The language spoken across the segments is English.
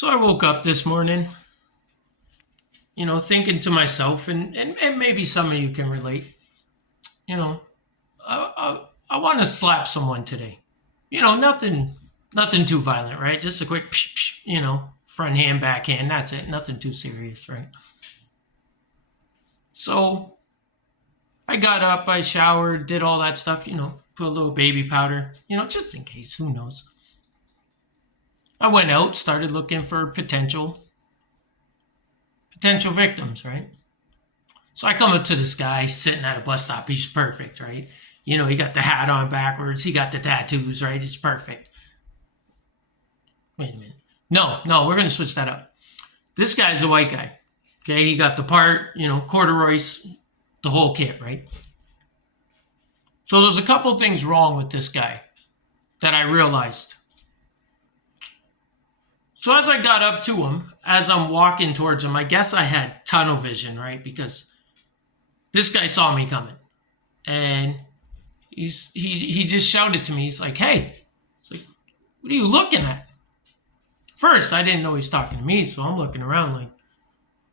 So I woke up this morning, thinking to myself, and maybe some of you can relate. You know, I want to slap someone today. Nothing too violent, right? Just a quick, psh, psh, front hand, backhand. That's it. Nothing too serious, right? So I got up, I showered, did all that stuff. Put a little baby powder, just in case. Who knows? I went out, started looking for potential victims, right? So I come up to this guy sitting at a bus stop. He's perfect, right? He got the hat on backwards. He got the tattoos, right? He's perfect. Wait a minute. No, we're going to switch that up. This guy's a white guy. Okay, he got the part, corduroys, the whole kit, right? So there's a couple things wrong with this guy that I realized. So as I got up to him, as I'm walking towards him, I guess I had tunnel vision, right? Because this guy saw me coming, and he just shouted to me. He's like, "Hey!" It's like, "What are you looking at?" First, I didn't know he's talking to me, so I'm looking around like,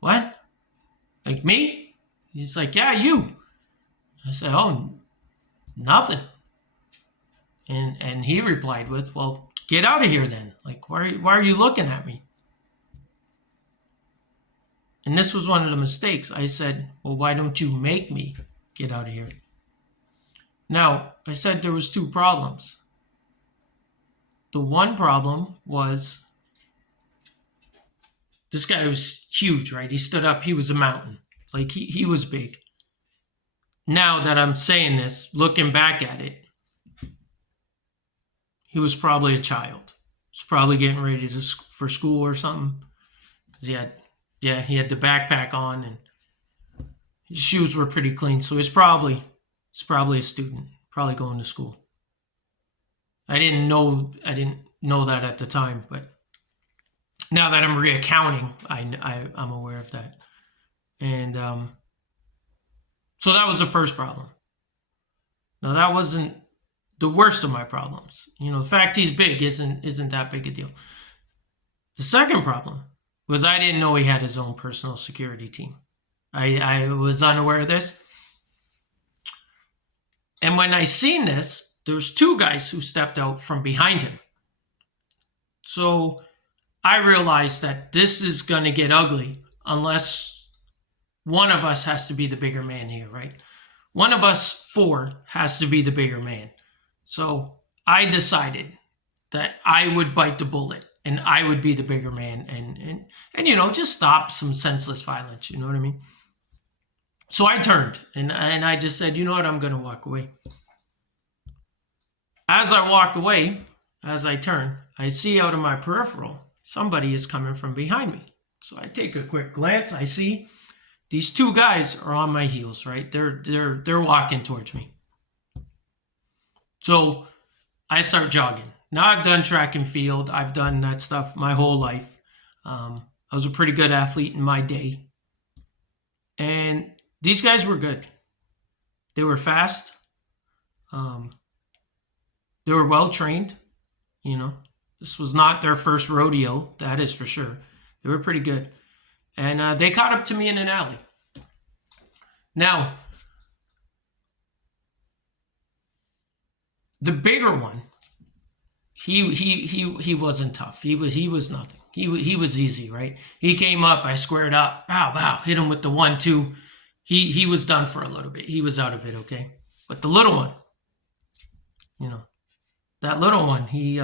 "What? Like me?" He's like, "Yeah, you." I said, "Oh, nothing." And he replied with, "Well, get out of here then. Like, why are you looking at me?" And this was one of the mistakes. I said, "Well, why don't you make me get out of here?" Now, I said there was two problems. The one problem was this guy was huge, right? He stood up. He was a mountain. Like, he was big. Now that I'm saying this, looking back at it, he was probably a child. He was probably getting ready for school or something. He had the backpack on, and his shoes were pretty clean. So he's probably a student, probably going to school. I didn't know that at the time, but now that I'm reaccounting, I'm aware of that. And so that was the first problem. Now that wasn't the worst of my problems. The fact he's big isn't that big a deal. The second problem was I didn't know he had his own personal security team. I was unaware of this. And when I seen this, there's two guys who stepped out from behind him. So I realized that this is going to get ugly unless one of us has to be the bigger man here, right? One of us four has to be the bigger man. So I decided that I would bite the bullet and I would be the bigger man and just stop some senseless violence. You know what I mean? So I turned and I just said, you know what? I'm going to walk away. As I walk away, as I turn, I see out of my peripheral, somebody is coming from behind me. So I take a quick glance. I see these two guys are on my heels, right? They're walking towards me. So I start jogging. Now I've done track and field. I've done that stuff my whole life. I was a pretty good athlete in my day. And these guys were good. They were fast. They were well trained. This was not their first rodeo. That is for sure. They were pretty good. And they caught up to me in an alley. Now, the bigger one, he wasn't tough. He was nothing. He was easy, right? He came up, I squared up, pow, pow, hit him with the 1-2. He was done for a little bit. He was out of it, okay? But the little one, that little one, he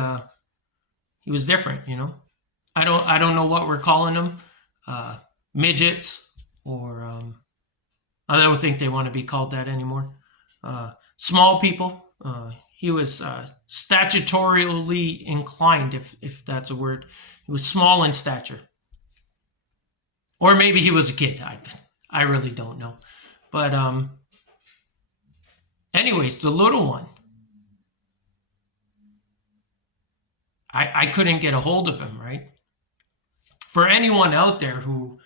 was different, I don't know what we're calling them, midgets, or I don't think they want to be called that anymore. Small people. He was statutorily inclined, if that's a word. He was small in stature. Or maybe he was a kid. I really don't know. But anyways, the little one, I couldn't get a hold of him, right? For anyone out there who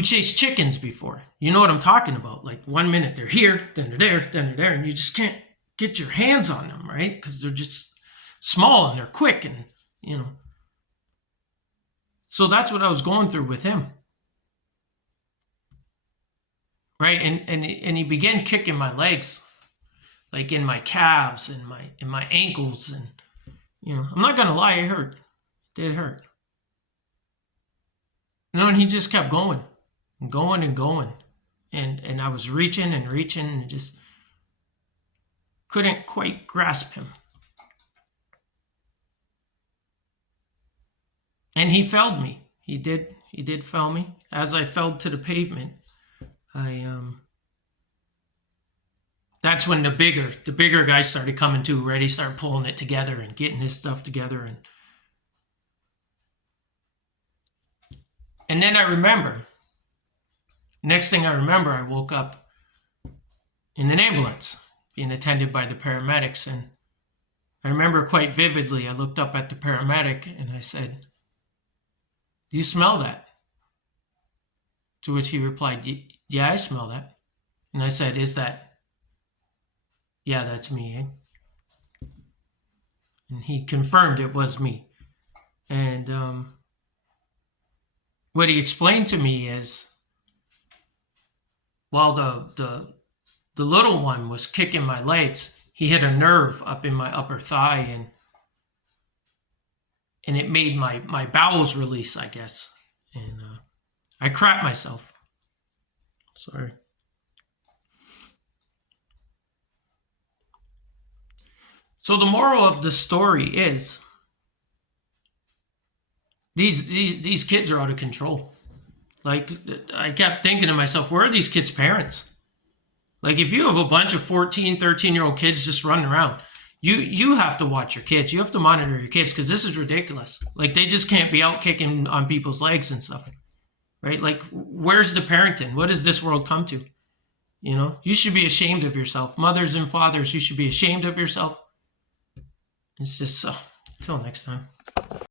chased chickens before, you know what I'm talking about. Like 1 minute they're here, then they're there, then they're there, and you just can't get your hands on them, right? Because they're just small and they're quick, and So that's what I was going through with him. Right. And he began kicking my legs, like in my calves and my ankles. And, I'm not going to lie, it hurt. It did hurt. And he just kept going and going and going. And I was reaching and reaching and just couldn't quite grasp him. And he felled me. He did fell me. As I fell to the pavement, that's when the bigger guy started coming too, right? He started pulling it together and getting his stuff together. And then I remember, next thing I remember, I woke up in an ambulance being attended by the paramedics. And I remember quite vividly, I looked up at the paramedic and I said, "Do you smell that?" To which he replied, "Yeah, I smell that." And I said, "Is that?" "Yeah, that's me." Eh? And he confirmed it was me. And what he explained to me is, while the little one was kicking my legs, he hit a nerve up in my upper thigh, and it made my bowels release, I guess. And I crapped myself. Sorry. So the moral of the story is, these kids are out of control. Like, I kept thinking to myself, where are these kids' parents? Like, if you have a bunch of 14, 13-year-old kids just running around, you have to watch your kids. You have to monitor your kids, because this is ridiculous. Like, they just can't be out kicking on people's legs and stuff. Right? Like, where's the parenting? What does this world come to? You should be ashamed of yourself. Mothers and fathers, you should be ashamed of yourself. It's just so. Until next time.